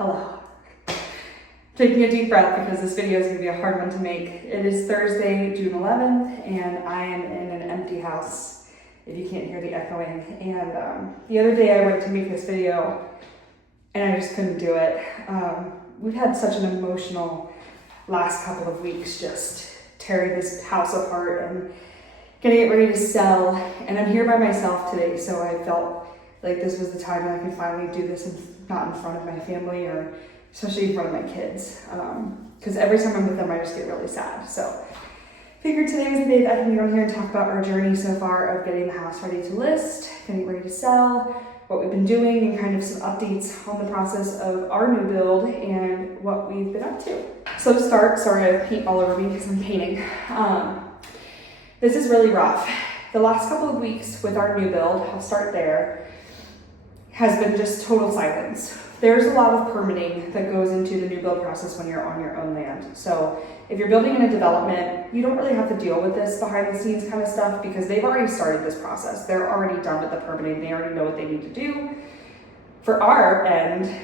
Hello. Taking a deep breath because this video is going to be a hard one to make. It is Thursday, June 11th, and I am in an empty house, if you can't hear the echoing. And the other day I went to make this video, and I just couldn't do it. We've had such an emotional last couple of weeks, just tearing this house apart and getting it ready to sell. And I'm here by myself today, so I felt like this was the time that I could finally do this, and not in front of my family or especially in front of my kids, because every time I'm with them, I just get really sad. So figured today was the day that I can get on here and talk about our journey so far of getting the house ready to list, getting it ready to sell, what we've been doing, and kind of some updates on the process of our new build and what we've been up to. So to start, sorry I have paint all over me because I'm painting. This is really rough. The last couple of weeks with our new build, I'll start there, has been just total silence. There's a lot of permitting that goes into the new build process when you're on your own land. So if you're building in a development, you don't really have to deal with this behind the scenes kind of stuff because they've already started this process. They're already done with the permitting. They already know what they need to do. For our end,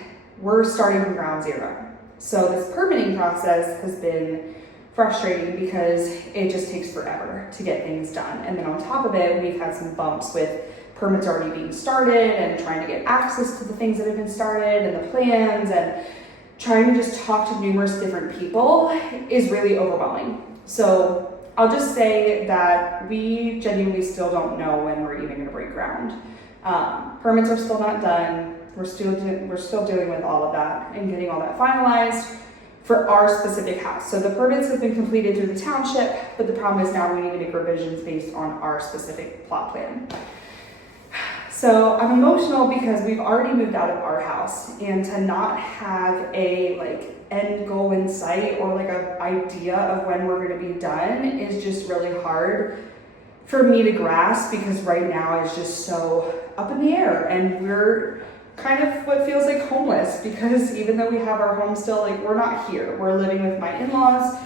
we're starting from ground zero. So this permitting process has been frustrating because it just takes forever to get things done. And then on top of it, we've had some bumps with permits already being started and trying to get access to the things that have been started and the plans, and trying to just talk to numerous different people is really overwhelming. So I'll just say that we genuinely still don't know when we're even gonna break ground. Permits are still not done. We're still dealing with all of that and getting all that finalized for our specific house. So the permits have been completed through the township, but the problem is now we need to make revisions based on our specific plot plan. So I'm emotional because we've already moved out of our house, and to not have a end goal in sight or a idea of when we're going to be done is just really hard for me to grasp, because right now it's just so up in the air, and we're kind of what feels like homeless, because even though we have our home still, we're not here. We're living with my in-laws,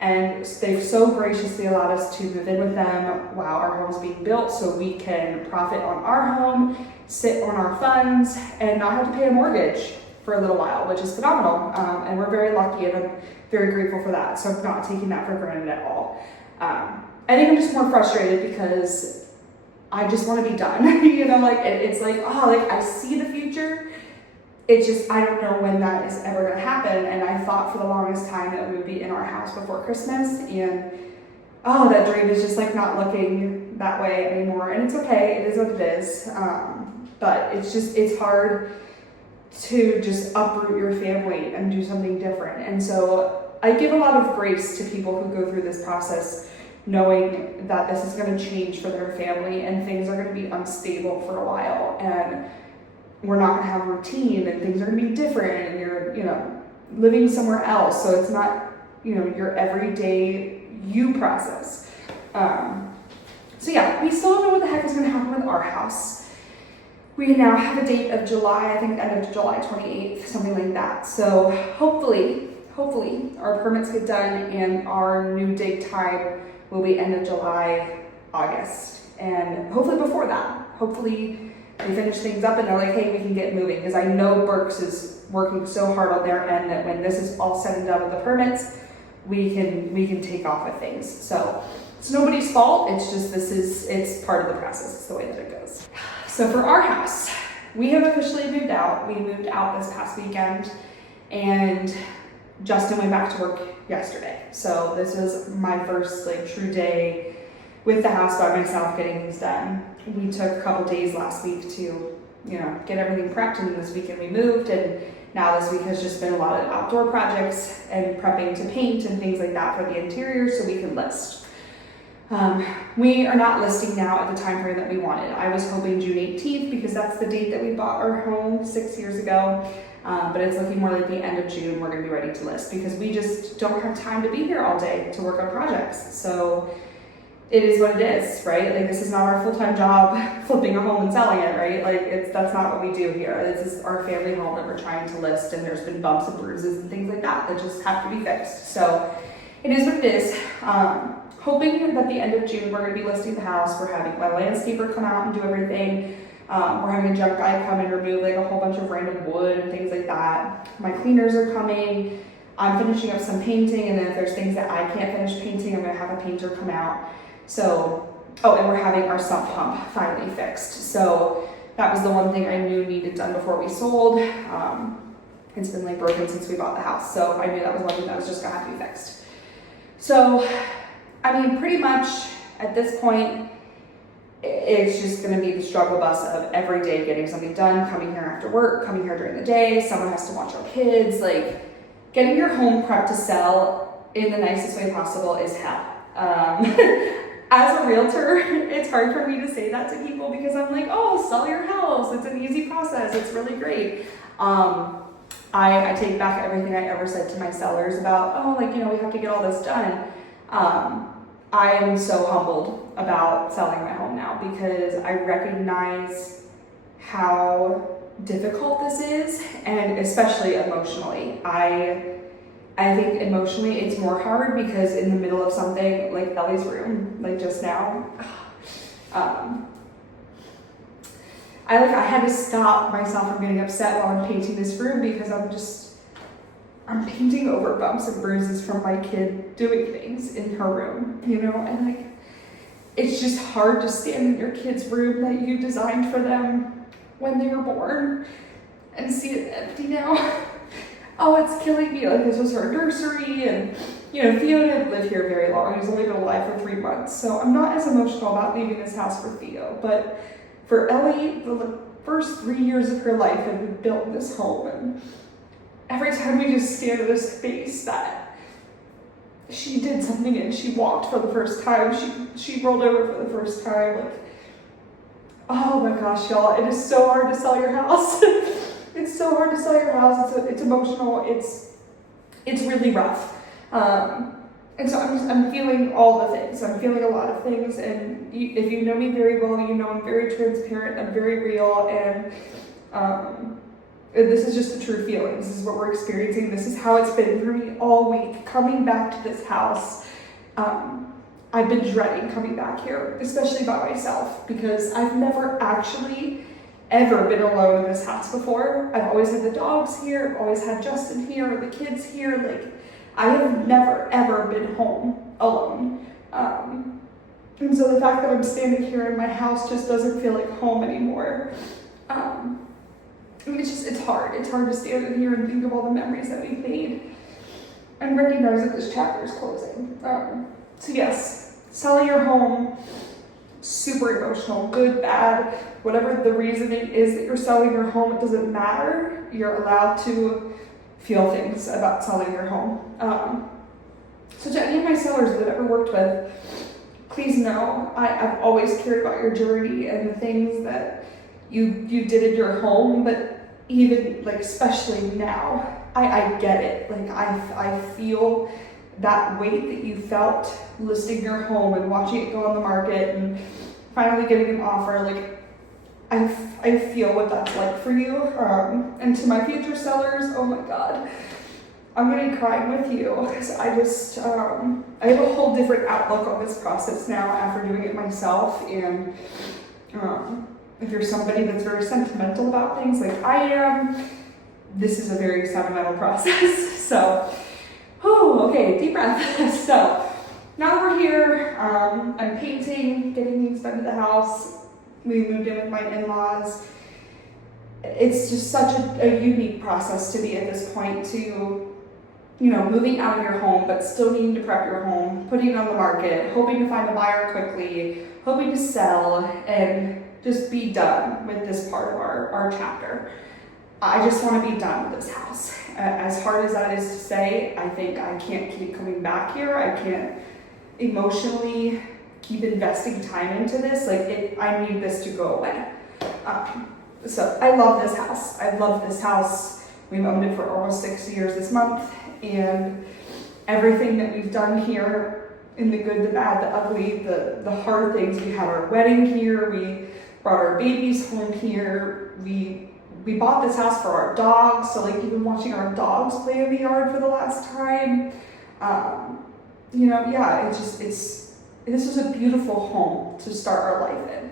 and they've so graciously allowed us to move in with them while our home's being built, so we can profit on our home, sit on our funds, and not have to pay a mortgage for a little while, which is phenomenal. And we're very lucky, and I'm very grateful for that. So I'm not taking that for granted at all. I think I'm just more frustrated because I just want to be done. I see the future. It's just, I don't know when that is ever gonna happen. And I thought for the longest time that we would be in our house before Christmas, and that dream is just not looking that way anymore. And it's okay, it is what it is. But it's hard to just uproot your family and do something different. And so I give a lot of grace to people who go through this process, knowing that this is gonna change for their family and things are gonna be unstable for a while. And we're not gonna have a routine, and things are gonna be different, and you're, living somewhere else. So it's not, your everyday you process. So yeah, we still don't know what the heck is gonna happen with our house. We now have a date of July, I think end of July 28th, something like that. So hopefully our permits get done and our new dig time will be end of July, August. And hopefully before that, they finish things up and they're like, hey, we can get moving. Because I know Berks is working so hard on their end that when this is all said and done with the permits, we can take off with things. So it's nobody's fault. It's just it's part of the process. It's the way that it goes. So for our house, we have officially moved out. We moved out this past weekend, and Justin went back to work yesterday. So this is my first true day with the house by myself getting things done. We took a couple days last week to, get everything prepped, and this weekend we moved, and now this week has just been a lot of outdoor projects and prepping to paint and things like that for the interior so we can list. We are not listing now at the time frame that we wanted. I was hoping June 18th because that's the date that we bought our home 6 years ago, but it's looking more like the end of June we're gonna be ready to list, because we just don't have time to be here all day to work on projects. So it is what it is, right? This is not our full-time job, flipping a home and selling it, right? That's not what we do here. This is our family home that we're trying to list, and there's been bumps and bruises and things like that just have to be fixed. So it is what it is. Hoping that the end of June we're gonna be listing the house. We're having my landscaper come out and do everything. We're having a junk guy come and remove like a whole bunch of random wood and things like that. My cleaners are coming. I'm finishing up some painting, and then if there's things that I can't finish painting, I'm gonna have a painter come out. So, oh, and we're having our sump pump finally fixed. So that was the one thing I knew needed done before we sold. It's been like broken since we bought the house. So I knew that was one thing that was just gonna have to be fixed. So, I mean, pretty much at this point, it's just gonna be the struggle bus of every day getting something done, coming here after work, coming here during the day, someone has to watch our kids, like getting your home prepped to sell in the nicest way possible is hell. As a realtor, it's hard for me to say that to people because I'm like, oh, sell your house, it's an easy process, it's really great. I take back everything I ever said to my sellers about, oh, like, you know, we have to get all this done. I am so humbled about selling my home now because I recognize how difficult this is, and especially emotionally. I think emotionally it's more hard because in the middle of something like Ellie's room, like just now, I had to stop myself from getting upset while I'm painting this room because I'm painting over bumps and bruises from my kid doing things in her room, you know, and like, it's just hard to stand in your kid's room that you designed for them when they were born and see it empty now. Oh, it's killing me. Like, this was her nursery, and, you know, Theo didn't live here very long. He's only been alive for 3 months, so I'm not as emotional about leaving this house for Theo, but for Ellie, the first 3 years of her life had been built in this home, and every time we just stand in this space that she did something and she walked for the first time, she rolled over for the first time, like, oh my gosh, y'all, it is so hard to sell your house. It's so hard to sell your house, it's emotional, it's really rough. And so I'm feeling all the things. I'm feeling a lot of things, and if you know me very well, you know I'm very transparent, I'm very real, and this is just the true feelings. This is what we're experiencing. This is how it's been for me all week. Coming back to this house, I've been dreading coming back here, especially by myself, because I've never actually ever been alone in this house before. I've always had the dogs here, I've always had Justin here, the kids here, like, I have never, ever been home alone. And so the fact that I'm standing here in my house just doesn't feel like home anymore. It's hard. It's hard to stand in here and think of all the memories that we've made and recognize that this chapter is closing. So yes, selling your home, super emotional, good, bad, whatever the reasoning is that you're selling your home, it doesn't matter. You're allowed to feel things about selling your home. So to any of my sellers that I've ever worked with, please know I've always cared about your journey and the things that you did in your home, but even like especially now, I get it. Like I feel that weight that you felt listing your home and watching it go on the market and finally getting an offer. Like I feel what that's like for you. And to my future sellers, oh my God, I'm gonna be crying with you because I have a whole different outlook on this process now after doing it myself. And if you're somebody that's very sentimental about things like I am, this is a very sentimental process. So, okay, deep breath. So now that we're here, I'm painting, getting things done to the house. We moved in with my in-laws. It's just such a unique process to be at this point, to, you know, moving out of your home, but still needing to prep your home, putting it on the market, hoping to find a buyer quickly, hoping to sell, and just be done with this part of our chapter. I just want to be done with this house. As hard as that is to say, I think I can't keep coming back here. I can't emotionally keep investing time into this. Like, I need this to go away. So I love this house. I've loved this house. We've owned it for almost 6 years this month, and everything that we've done here, in the good, the bad, the ugly, the hard things. We had our wedding here. We brought our babies home here. We bought this house for our dogs, so like even watching our dogs play in the yard for the last time. You know, yeah, this was a beautiful home to start our life in.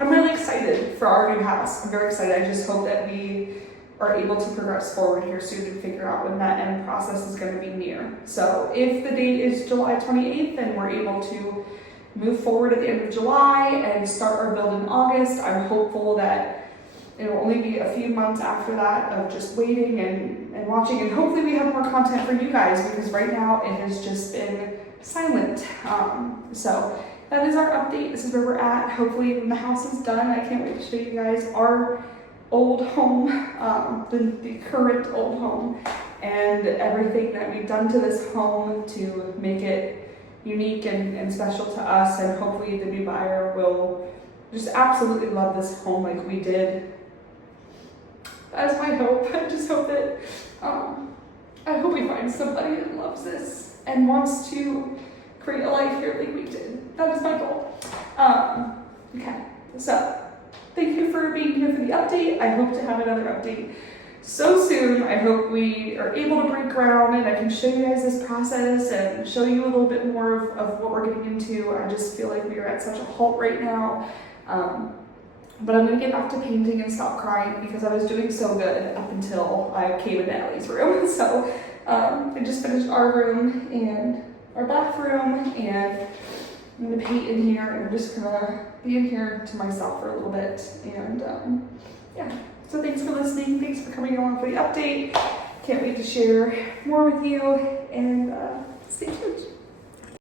I'm really excited for our new house. I'm very excited. I just hope that we are able to progress forward here soon and figure out when that end process is going to be near. So if the date is July 28th and we're able to move forward at the end of July and start our build in August, I'm hopeful that it will only be a few months after that of just waiting and watching, and hopefully we have more content for you guys, because right now it has just been silent. So that is our update. This is where we're at. Hopefully when the house is done, I can't wait to show you guys our old home, the current old home, and everything that we've done to this home to make it unique and special to us, and hopefully the new buyer will just absolutely love this home like we did. That is my hope. I just hope that, I hope we find somebody that loves this and wants to create a life here like we did. That is my goal. Okay, so thank you for being here for the update. I hope to have another update so soon. I hope we are able to break ground and I can show you guys this process and show you a little bit more of what we're getting into. I just feel like we are at such a halt right now. But I'm going to get back to painting and stop crying, because I was doing so good up until I came into Ellie's room. So I just finished our room and our bathroom, and I'm going to paint in here, and I'm just going to be in here to myself for a little bit. And yeah, so thanks for listening. Thanks for coming along for the update. Can't wait to share more with you, and stay tuned.